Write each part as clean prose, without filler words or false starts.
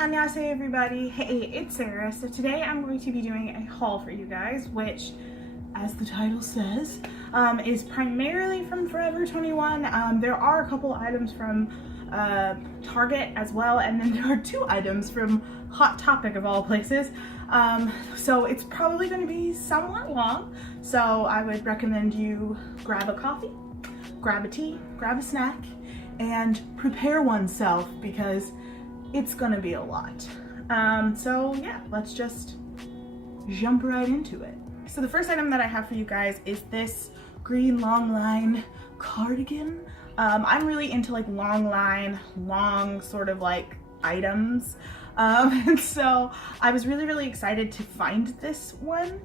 Annyeonghaseyo everybody. Hey, it's Sarah. So today I'm going to be doing a haul for you guys, which, as the title says, is primarily from Forever 21. There are a couple items from Target as well, and then there are 2 items from Hot Topic of all places. So it's probably going to be somewhat long, so I would recommend you grab a coffee, grab a tea, grab a snack, and prepare oneself because it's gonna be a lot. So yeah, let's just jump right into it. So the first item that I have for you guys is this green long line cardigan. I'm really into like long line, long sort of like items. And so I was really excited to find this one.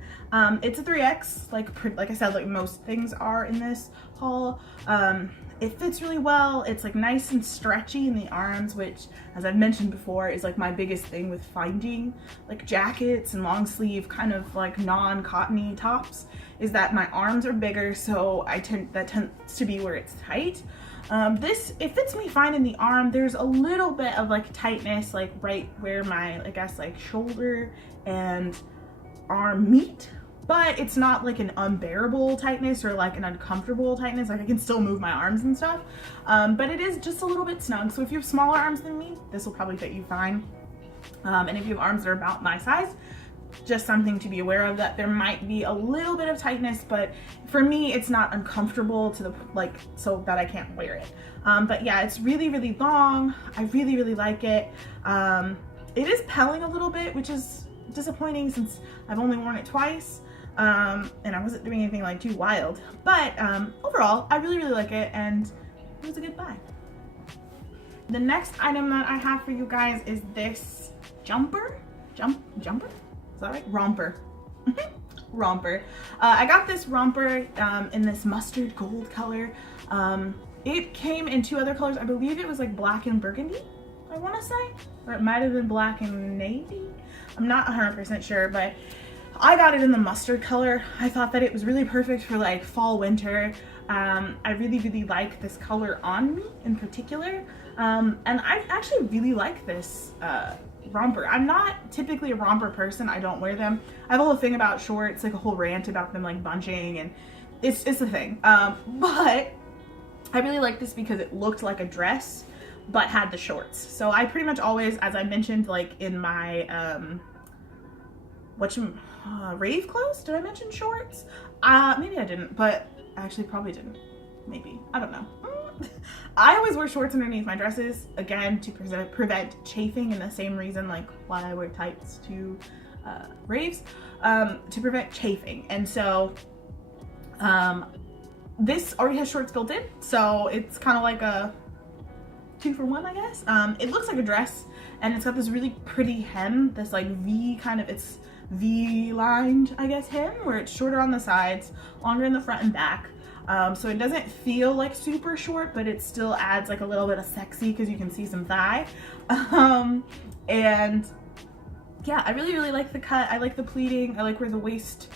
It's a 3X, like I said, like most things are in this haul. It fits really well. It's like nice and stretchy in the arms, which, as I've mentioned before, is like my biggest thing with finding like jackets and long sleeve kind of like non-cottony tops, is that my arms are bigger, so that tends to be where it's tight. It fits me fine in the arm. There's a little bit of like tightness like right where my, I guess, like shoulder and arm meet, but it's not like an unbearable tightness or like an uncomfortable tightness. Like I can still move my arms and stuff, but it is just a little bit snug. So if you have smaller arms than me, this will probably fit you fine. And if you have arms that are about my size, just something to be aware of, that there might be a little bit of tightness, but for me it's not uncomfortable to the so that I can't wear it. But yeah, it's really long. I really like it. It is pelling a little bit, which is disappointing since I've only worn it twice, and I wasn't doing anything like too wild, but overall I really like it, and it was a good buy. The next item that I have for you guys is this jumper. Is that right? Romper. Romper. I got this romper in this mustard gold color. It came in 2 other colors. I believe it was like black and burgundy, I want to say, or it might have been black and navy. I'm not 100% sure, but I got it in the mustard color. I thought that it was really perfect for like fall, winter. I really like this color on me in particular. And I actually really like this romper. I'm not typically a romper person. I don't wear them. I have a whole thing about shorts, like a whole rant about them like bunching, and it's a thing. But I really like this because it looked like a dress but had the shorts. So I pretty much always, as I mentioned, like in my rave clothes, did I mention shorts? Maybe I didn't, but actually probably didn't. Maybe, I don't know. I always wear shorts underneath my dresses, again, to prevent chafing, in the same reason like why I wear tights to raves, to prevent chafing. And so this already has shorts built in, so it's kind of like a 2-for-1, I guess. It looks like a dress, and it's got this really pretty hem, this like V kind of, it's V-lined, I guess, hem, where it's shorter on the sides, longer in the front and back. So it doesn't feel like super short, but it still adds like a little bit of sexy because you can see some thigh. And yeah, I really like the cut. I like the pleating. I like where the waist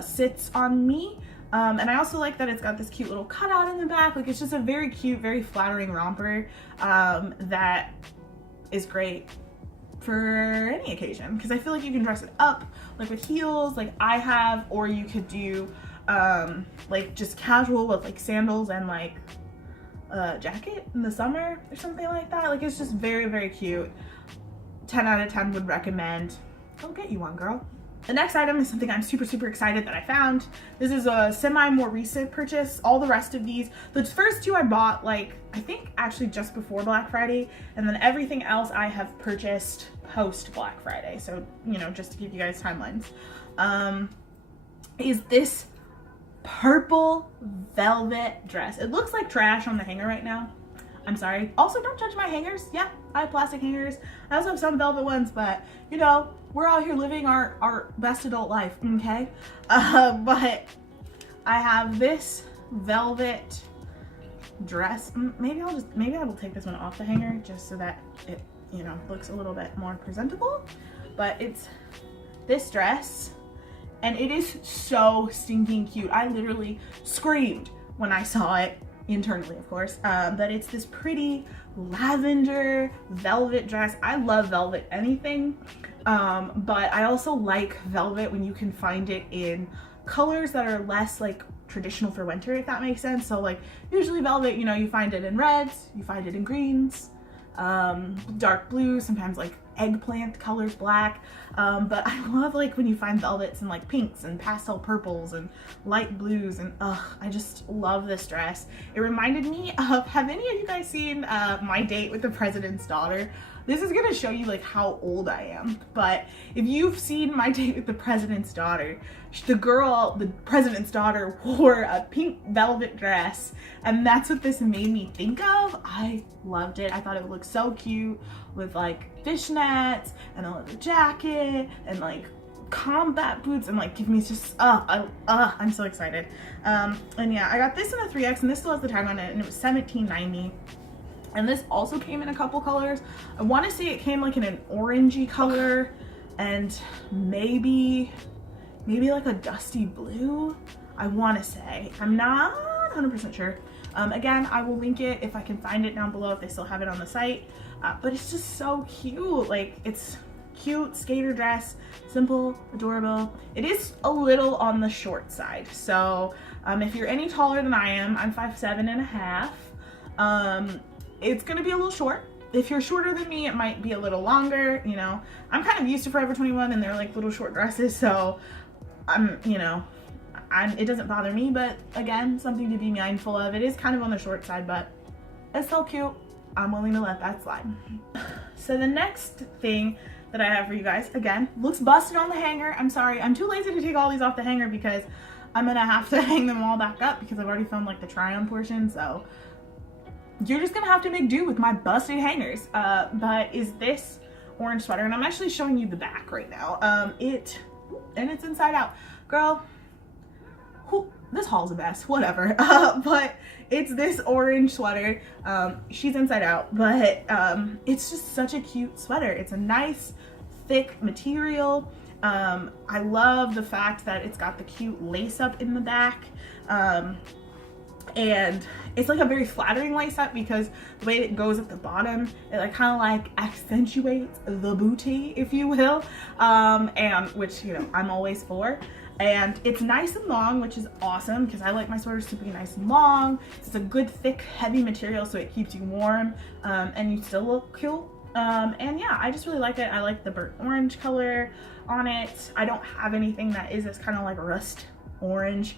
sits on me. And I also like that it's got this cute little cutout in the back. Like, it's just a very cute, very flattering romper that is great for any occasion, because I feel like you can dress it up like with heels like I have, or you could do like just casual with like sandals and like a jacket in the summer or something like that. Like, it's just very cute. 10 out of 10 would recommend. Go get you one, girl. The next item is something I'm super excited that I found. This is a more recent purchase. All the rest of these, the first 2 I bought like, I think actually just before Black Friday, and then everything else I have purchased post Black Friday. So, you know, just to give you guys timelines. Is this purple velvet dress. It looks like trash on the hanger right now. I'm sorry. Also, don't judge my hangers. Yeah, I have plastic hangers. I also have some velvet ones, but you know, we're out here living our best adult life, okay? But I have this velvet dress. Maybe I will take this one off the hanger just so that it, you know, looks a little bit more presentable. But it's this dress, and it is so stinking cute. I literally screamed when I saw it. internally of course, but it's this pretty lavender velvet dress. I love velvet anything, but I also like velvet when you can find it in colors that are less like traditional for winter, if that makes sense. So like usually velvet, you know, you find it in reds, you find it in greens, dark blue, sometimes like eggplant colors, black, but I love like when you find velvets and like pinks and pastel purples and light blues, and I just love this dress. It reminded me of, have any of you guys seen My Date with the President's Daughter? This is gonna show you like how old I am, but if you've seen My Date with the President's Daughter, the girl, the president's daughter, wore a pink velvet dress, and that's what this made me think of. I loved it. I thought it would look so cute with like fishnets and a leather jacket and like combat boots, and like give me just I'm so excited. And yeah, I got this in a 3X, and this still has the tag on it, and it was $17.90. And this also came in a couple colors. I want to say it came like in an orangey color and maybe like a dusty blue, I want to say. I'm not 100% sure. Again, I will link it if I can find it down below if they still have it on the site. But it's just so cute. Like, it's cute skater dress, simple, adorable. It is a little on the short side. So if you're any taller than I am, I'm 5'7.5". It's gonna be a little short. If you're shorter than me, it might be a little longer, you know. I'm kind of used to Forever 21 and they're like little short dresses, so it doesn't bother me, but again, something to be mindful of. It is kind of on the short side, but it's so cute. I'm willing to let that slide. So the next thing that I have for you guys, again, looks busted on the hanger. I'm sorry, I'm too lazy to take all these off the hanger because I'm gonna have to hang them all back up because I've already filmed like the try on portion, so you're just gonna have to make do with my busted hangers. But is this orange sweater, and I'm actually showing you the back right now. It's inside out. Girl, this haul's a mess, whatever. But it's this orange sweater. She's inside out, but it's just such a cute sweater. It's a nice, thick material. I love the fact that it's got the cute lace up in the back. And it's like a very flattering lace up because the way it goes at the bottom, it like kind of like accentuates the booty, if you will, and which, you know, I'm always for. And it's nice and long, which is awesome because I like my sweaters to be nice and long. It's a good thick heavy material, so it keeps you warm, and you still look cool. And yeah, I just really like it. I like the burnt orange color on it. I don't have anything that is this kind of like rust orange,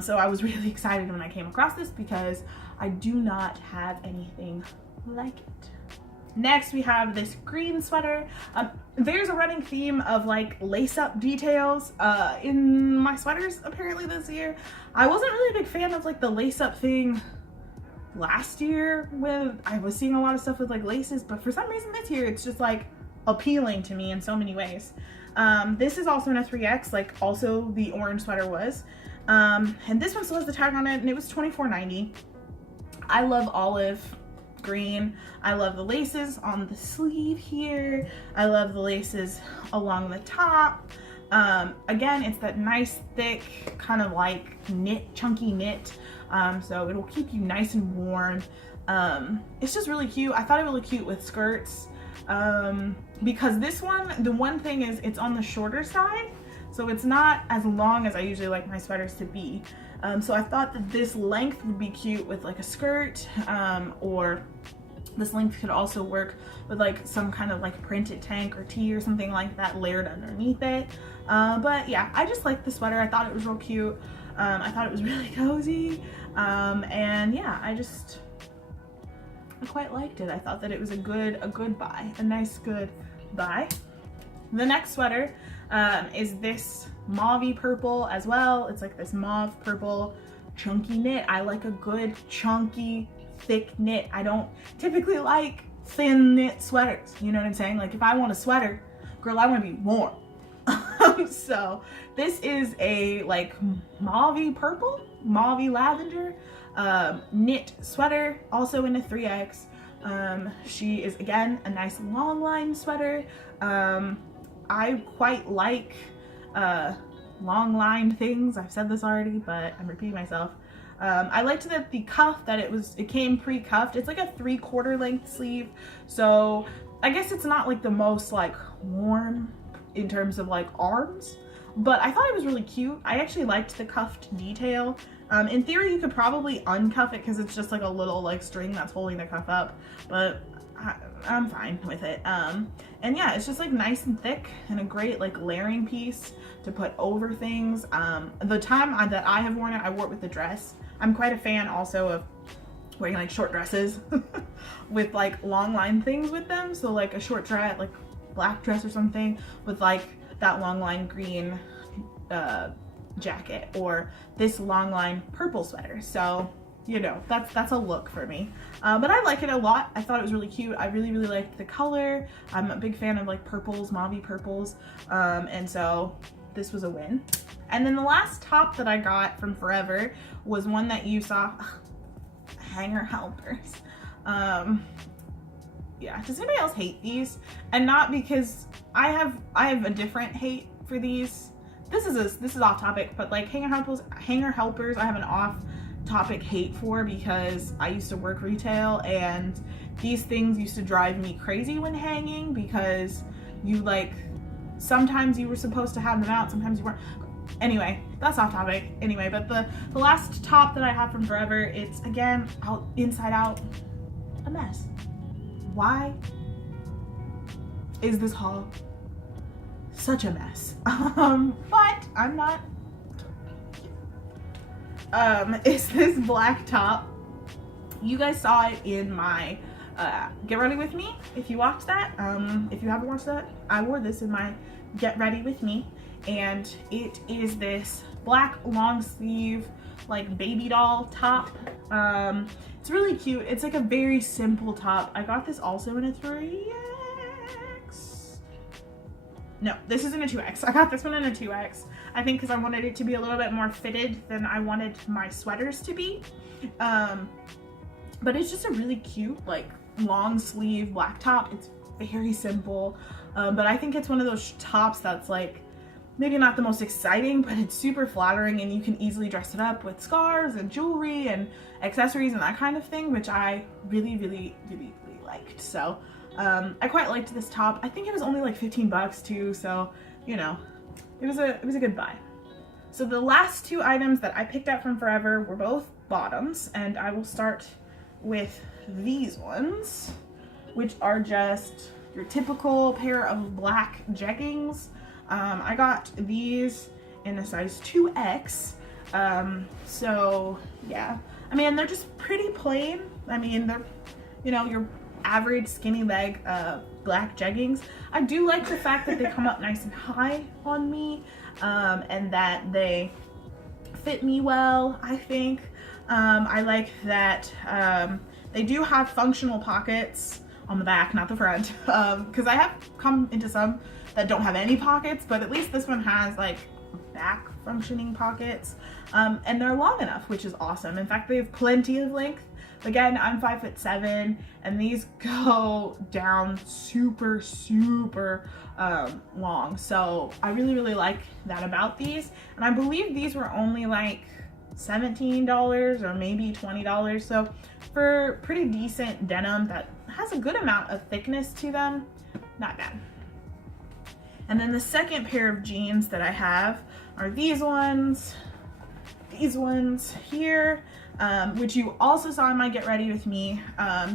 so I was really excited when I came across this because I do not have anything like it. Next we have this green sweater. There's a running theme of like lace-up details in my sweaters apparently this year. I wasn't really a big fan of like the lace-up thing last year when I was seeing a lot of stuff with like laces, but for some reason this year it's just like appealing to me in so many ways. This is also in a 3X, like also the orange sweater was. And this one still has the tag on it, and it was $24.90. I love olive green. I love the laces on the sleeve here. I love the laces along the top. Again, it's that nice, thick, kind of like knit, chunky knit. So it'll keep you nice and warm. It's just really cute. I thought it would look cute with skirts. Because this one, the one thing is it's on the shorter side, so it's not as long as I usually like my sweaters to be. So I thought that this length would be cute with like a skirt, or this length could also work with like some kind of like printed tank or tee or something like that layered underneath it. But yeah, I just like the sweater. I thought it was real cute. I thought it was really cozy. And yeah, I quite liked it. I thought that it was a good buy, a nice good buy. The next sweater is this mauve purple as well. It's like this mauve purple chunky knit. I like a good chunky thick knit. I don't typically like thin knit sweaters, you know what I'm saying? Like if I want a sweater, girl, I want to be warm. So this is a like mauve purple, mauve lavender knit sweater, also in a 3X. She is again a nice long line sweater. I quite like long line things. I've said this already, but I'm repeating myself. I liked that the cuff, that it came pre-cuffed. It's like a 3/4 length sleeve, so I guess it's not like the most like warm in terms of like arms, but I thought it was really cute. I actually liked the cuffed detail. In theory, you could probably uncuff it because it's just like a little like string that's holding the cuff up, but I'm fine with it. And yeah, it's just like nice and thick and a great like layering piece to put over things. The time that I have worn it, I wore it with the dress. I'm quite a fan also of wearing like short dresses with like long line things with them. So like a short dress, like black dress or something with like that long line green jacket, or this long line purple sweater. So you know, that's a look for me. But I like it a lot. I thought it was really cute. I really liked the color. I'm a big fan of like purples, mauve purples, and so this was a win. And then the last top that I got from Forever was one that you saw. Hanger helpers. Yeah, does anybody else hate these? And not because I have a different hate for these. This is off topic, but like hanger helpers I have an off topic hate for, because I used to work retail and these things used to drive me crazy when hanging, because you like, sometimes you were supposed to have them out, sometimes you weren't. Anyway, that's off topic. Anyway, but the last top that I have from Forever, it's again inside out a mess. Why is this haul such a mess? But I'm not. It's this black top. You guys saw it in my Get Ready With Me. If you watched that, if you haven't watched that, I wore this in my Get Ready With Me, and it is this black long sleeve like baby doll top. It's really cute. It's like a very simple top. I got this also in a 3X. No, this isn't a 2X. I got this one in a 2X. I think because I wanted it to be a little bit more fitted than I wanted my sweaters to be. But it's just a really cute, like, long sleeve black top. It's very simple. But I think it's one of those tops that's like, maybe not the most exciting, but it's super flattering, and you can easily dress it up with scarves and jewelry and accessories and that kind of thing, which I really liked. So I quite liked this top. I think it was only like 15 bucks too, so you know, it was a good buy. So the last two items that I picked up from Forever were both bottoms, and I will start with these ones, which are just your typical pair of black jeggings. I got these in a size 2X. So yeah, I mean, they're just pretty plain. I mean, they're, you know, your average skinny leg black jeggings. I do like the fact that they come up nice and high on me, and that they fit me well, I think. I like that they do have functional pockets on the back, not the front, because I have come into some that don't have any pockets, but at least this one has like back functioning pockets, and they're long enough, which is awesome. In fact, they have plenty of length. Again, I'm 5'7", and these go down super long, so I really like that about these. And I believe these were only like $17 or maybe $20, so for pretty decent denim that has a good amount of thickness to them, not bad. And then the second pair of jeans that I have are these ones here, which you also saw in my Get Ready With Me.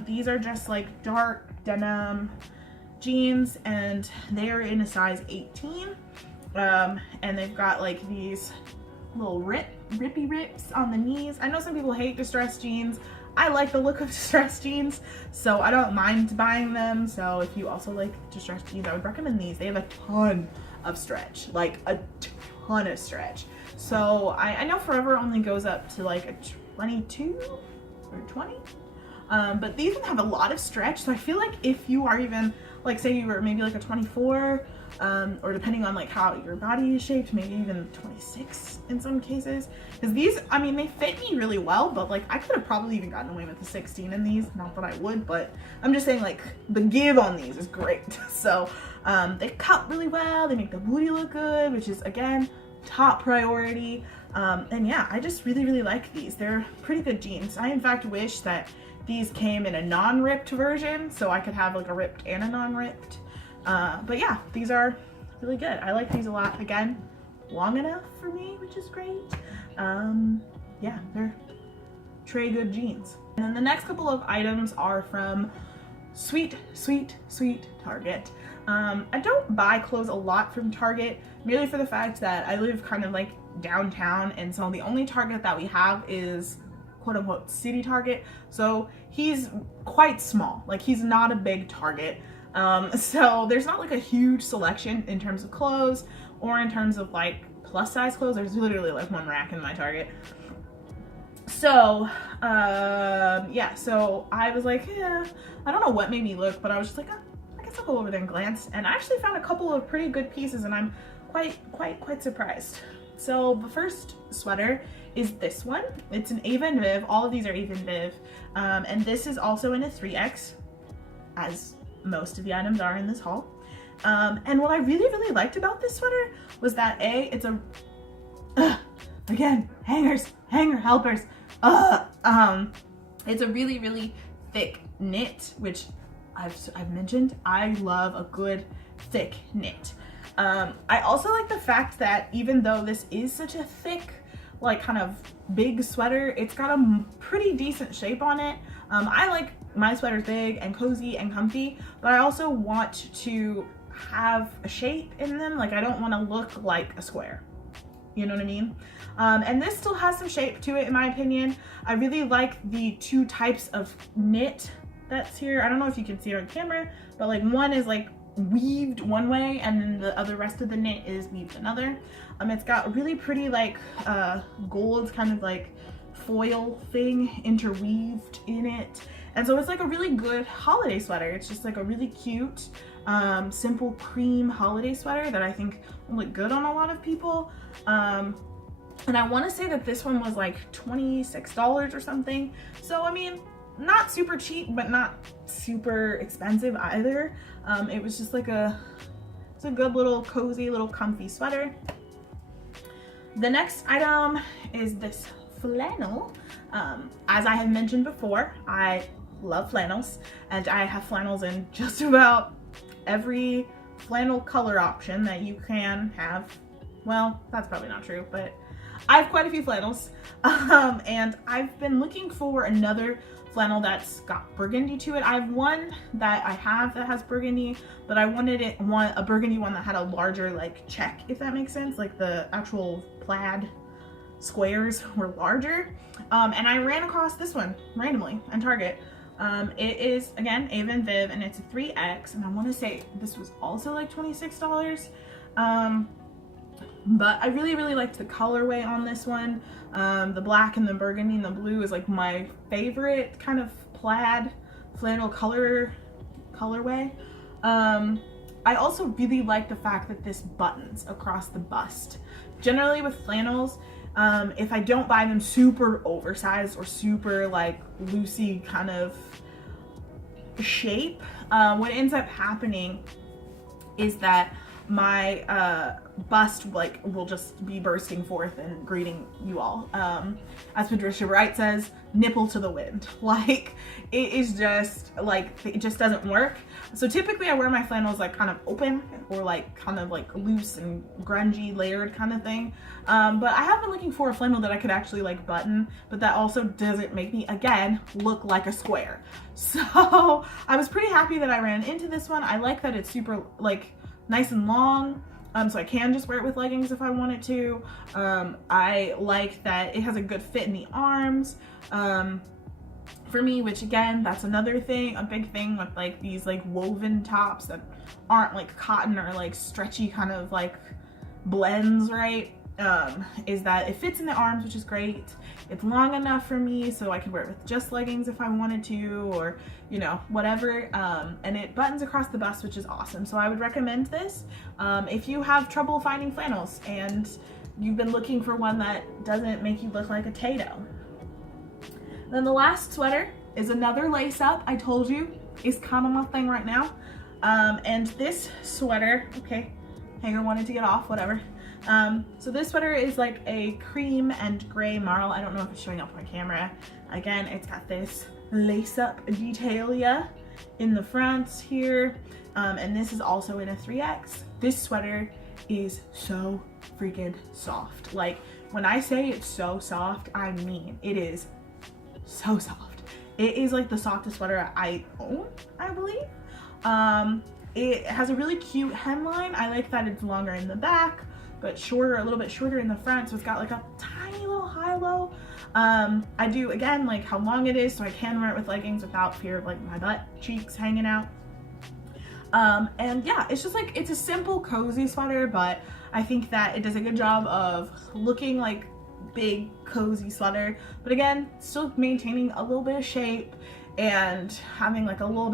These are just like dark denim jeans, and they are in a size 18, and they've got like these little rippy rips on the knees. I know some people hate distressed jeans. I like the look of distressed jeans, so I don't mind buying them. So if you also like distressed jeans, I would recommend these. They have a ton of stretch, like a ton of stretch. So I know Forever only goes up to like a 22 or 20, but these have a lot of stretch. So I feel like if you are even like, say you were maybe like a 24, or depending on like how your body is shaped, maybe even 26 in some cases, because these, I mean, they fit me really well, but like I could have probably even gotten away with a 16 in these. Not that I would, but I'm just saying like the give on these is great. So they cut really well, they make the booty look good, which is again top priority. And yeah, I just really like these. They're pretty good jeans. I in fact wish that these came in a non-ripped version so I could have like a ripped and a non-ripped. But yeah, these are really good. I like these a lot. Again, long enough for me, which is great. Yeah, they're très good jeans. And then the next couple of items are from sweet Target. I don't buy clothes a lot from Target, merely for the fact that I live kind of like downtown, and so the only Target that we have is quote unquote city Target. So he's quite small, like he's not a big Target. So there's not like a huge selection in terms of clothes or in terms of like plus size clothes. There's literally like one rack in my Target. So yeah, so I was like, yeah, I don't know what made me look, but I was just like, I guess I'll go over there and glance. And I actually found a couple of pretty good pieces, and I'm quite surprised. So the first sweater is this one. It's an Ava and Viv. All of these are Ava and Viv. And this is also in a 3X, as most of the items are in this haul. And what I really liked about this sweater was that it's a, again, hanger helpers. It's a really thick knit, which I've mentioned. I love a good thick knit. I also like the fact that even though this is such a thick, like kind of big sweater, it's got a pretty decent shape on it. I like my sweaters big and cozy and comfy, but I also want to have a shape in them. Like I don't want to look like a square. You know what I mean? And this still has some shape to it in my opinion. I really like the two types of knit that's here. I don't know if you can see it on camera, but like one is like weaved one way and then the other rest of the knit is weaved another. It's got really pretty like gold kind of like foil thing interweaved in it. And so it's like a really good holiday sweater. It's just like a really cute, simple cream holiday sweater that I think will look good on a lot of people. And I want to say that this one was like $26 or something. So I mean, not super cheap, but not super expensive either. It was just like it's a good little cozy little comfy sweater. The next item is this flannel. As I have mentioned before, I love flannels, and I have flannels in just about every flannel color option that you can have. Well, that's probably not true, but I have quite a few flannels. And I've been looking for another flannel that's got burgundy to it. I have one that I have that has burgundy, but I wanted a burgundy one that had a larger like check, if that makes sense. Like the actual plaid squares were larger. And I ran across this one randomly on Target. It is again Ava and Viv, and it's a 3X, and I want to say this was also like $26. But I really liked the colorway on this one. The black and the burgundy and the blue is like my favorite kind of plaid flannel colorway. I also really like the fact that this buttons across the bust. Generally with flannels, if I don't buy them super oversized or super like loosey kind of shape, what ends up happening is that my bust like will just be bursting forth and greeting you all. As Patricia Wright says, nipple to the wind. Like it is just like, it just doesn't work. So typically I wear my flannels like kind of open or like kind of like loose and grungy layered kind of thing. But I have been looking for a flannel that I could actually like button, but that also doesn't make me, again, look like a square. So I was pretty happy that I ran into this one. I like that it's super like nice and long, so I can just wear it with leggings if I wanted to. I like that it has a good fit in the arms for me, which again, that's another thing, a big thing with like these like woven tops that aren't like cotton or like stretchy kind of like blends, right? Is that it fits in the arms, which is great. It's long enough for me so I could wear it with just leggings if I wanted to, or you know, whatever. And it buttons across the bust, which is awesome. So I would recommend this if you have trouble finding flannels and you've been looking for one that doesn't make you look like a tato. Then the last sweater is another lace up. I told you is kind of my thing right now. And this sweater, okay, hanger wanted to get off, whatever. So this sweater is like a cream and gray marl. I don't know if it's showing up on camera. Again, it's got this lace up detail in the front here. And this is also in a 3X. This sweater is so freaking soft. Like, when I say it's so soft, I mean it is so soft. It is like the softest sweater I own, I believe. It has a really cute hemline. I like that it's longer in the back, but shorter, a little bit shorter in the front. So it's got like a tiny little high-low. I do, again, like how long it is, so I can wear it with leggings without fear of like my butt cheeks hanging out. And yeah, it's just like, it's a simple, cozy sweater, but I think that it does a good job of looking like big, cozy sweater, but again, still maintaining a little bit of shape and having like a little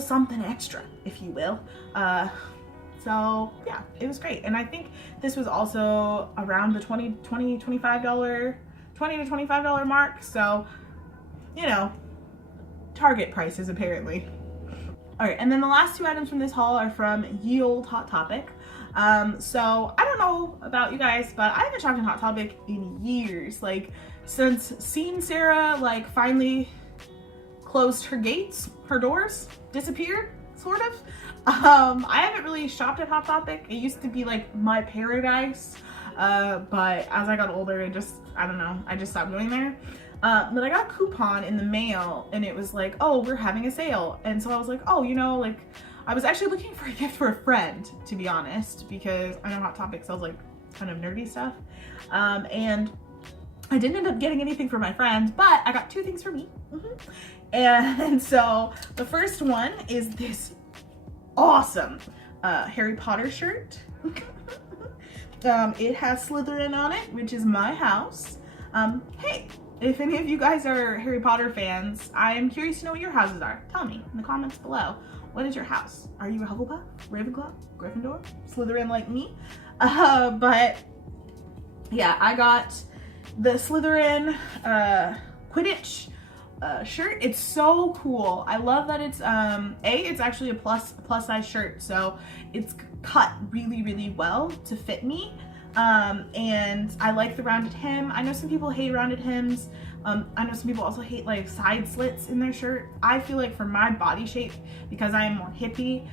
something extra, if you will. So yeah, it was great. And I think this was also around the $20 to $25 mark. So, you know, Target prices apparently. All right, and then the last two items from this haul are from Ye Olde Hot Topic. So I don't know about you guys, but I haven't shopped in Hot Topic in years. Like, since seeing Sarah like finally closed her gates, her doors, disappeared, sort of. I haven't really shopped at Hot Topic. It used to be like my paradise, but as I got older, I don't know, I just stopped going there. But I got a coupon in the mail and it was like, oh, we're having a sale. And so I was like, oh, you know, like, I was actually looking for a gift for a friend, to be honest, because I know Hot Topic sells like kind of nerdy stuff. And I didn't end up getting anything for my friend, but I got two things for me. And so the first one is this awesome Harry Potter shirt. It has Slytherin on it, which is my house. Hey, if any of you guys are Harry Potter fans, I am curious to know what your houses are. Tell me in the comments below. What is your house? Are you a Hufflepuff, Ravenclaw, Gryffindor, Slytherin like me? But yeah, I got the Slytherin Quidditch shirt. It's so cool. I love that it's it's actually a plus size shirt, so it's cut really, really well to fit me. And I like the rounded hem. I know some people hate rounded hems. I know some people also hate like side slits in their shirt. I feel like for my body shape, because I am more hippie,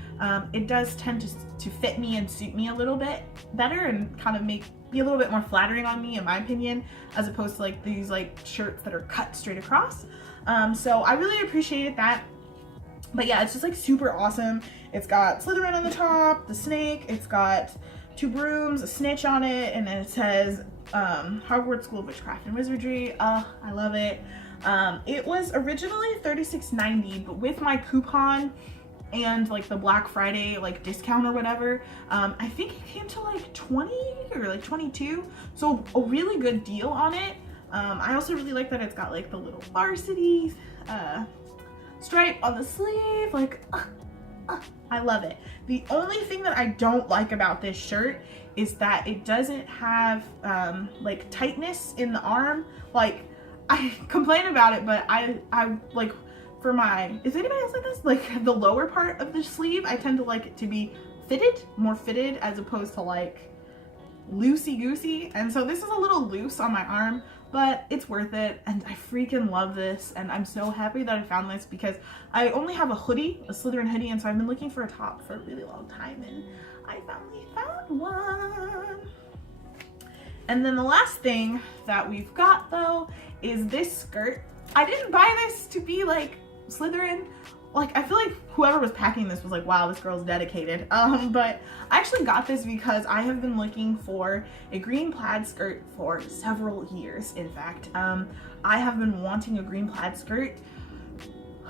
it does tend to fit me and suit me a little bit better and kind of be a little bit more flattering on me, in my opinion, as opposed to like these like shirts that are cut straight across. So I really appreciated that. But yeah, it's just like super awesome. It's got Slytherin on the top, the snake, it's got two brooms, a snitch on it, and then it says Hogwarts School of Witchcraft and Wizardry. I love it. It was originally $36.90, but with my coupon and like the Black Friday like discount or whatever, I think it came to like 20 or like 22, so a really good deal on it. I also really like that it's got like the little varsity stripe on the sleeve. Like, I love it. The only thing that I don't like about this shirt is that it doesn't have like tightness in the arm. Like, I complain about it, but I like, for my, is anybody else like this? Like the lower part of the sleeve, I tend to like it to be more fitted as opposed to like loosey-goosey. And so this is a little loose on my arm, but it's worth it, and I freaking love this, and I'm so happy that I found this because I only have a hoodie, a Slytherin hoodie, and so I've been looking for a top for a really long time, and I finally found one. And then the last thing that we've got though is this skirt. I didn't buy this to be like Slytherin. Like, I feel like whoever was packing this was like, wow, this girl's dedicated. But I actually got this because I have been looking for a green plaid skirt for several years. In fact, I have been wanting a green plaid skirt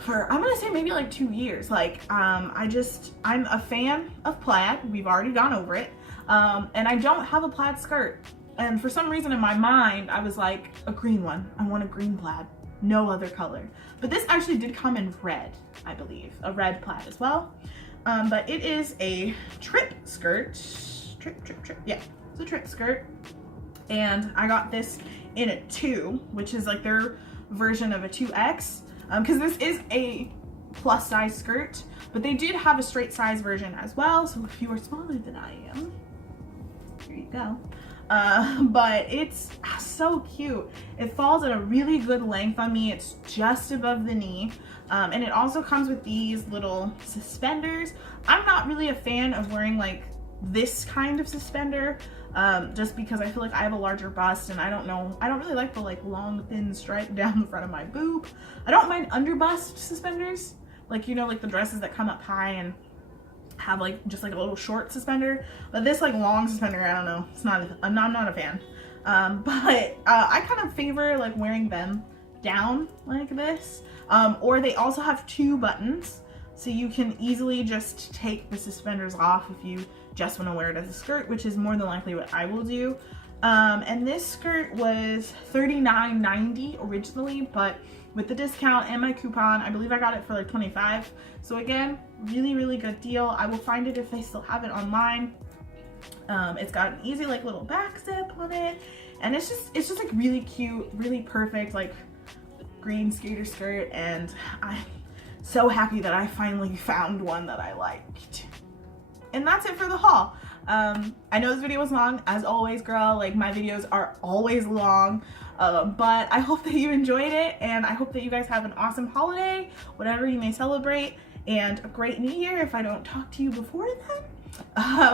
for, I'm gonna say maybe like 2 years. Like, I'm a fan of plaid. We've already gone over it. And I don't have a plaid skirt. And for some reason in my mind, I was like, a green one. I want a green plaid. No other color. But this actually did come in red, I believe. A red plaid as well. But it is a trip skirt. Yeah, it's a trip skirt. And I got this in a 2, which is like their version of a 2X. Because this is a plus size skirt. But they did have a straight size version as well. So if you are smaller than I am, Here you go. But it's so cute. It falls at a really good length on me. It's just above the knee. And it also comes with these little suspenders. I'm not really a fan of wearing like this kind of suspender, just because I feel like I have a larger bust, and I don't really like the like long thin stripe down the front of my boob. I don't mind under bust suspenders, like, you know, like the dresses that come up high and have like just like a little short suspender, but this like long suspender, I don't know, I'm not a fan. But I kind of favor like wearing them down like this, or they also have 2 buttons, so you can easily just take the suspenders off if you just want to wear it as a skirt, which is more than likely what I will do. And this skirt was $39.90 originally, but with the discount and my coupon, I believe I got it for like $25. So again, really good deal. I will find it if they still have it online. It's got an easy like little back zip on it, and it's just like really cute, really perfect like green skater skirt, and I'm so happy that I finally found one that I liked. And that's it for the haul. I know this video was long, as always, girl. Like, my videos are always long, but I hope that you enjoyed it, and I hope that you guys have an awesome holiday, whatever you may celebrate, and a great new year if I don't talk to you before then.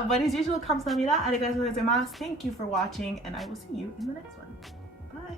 But as usual, kamsahamnida, arigatou gozaimasu. Thank you for watching, and I will see you in the next one. Bye.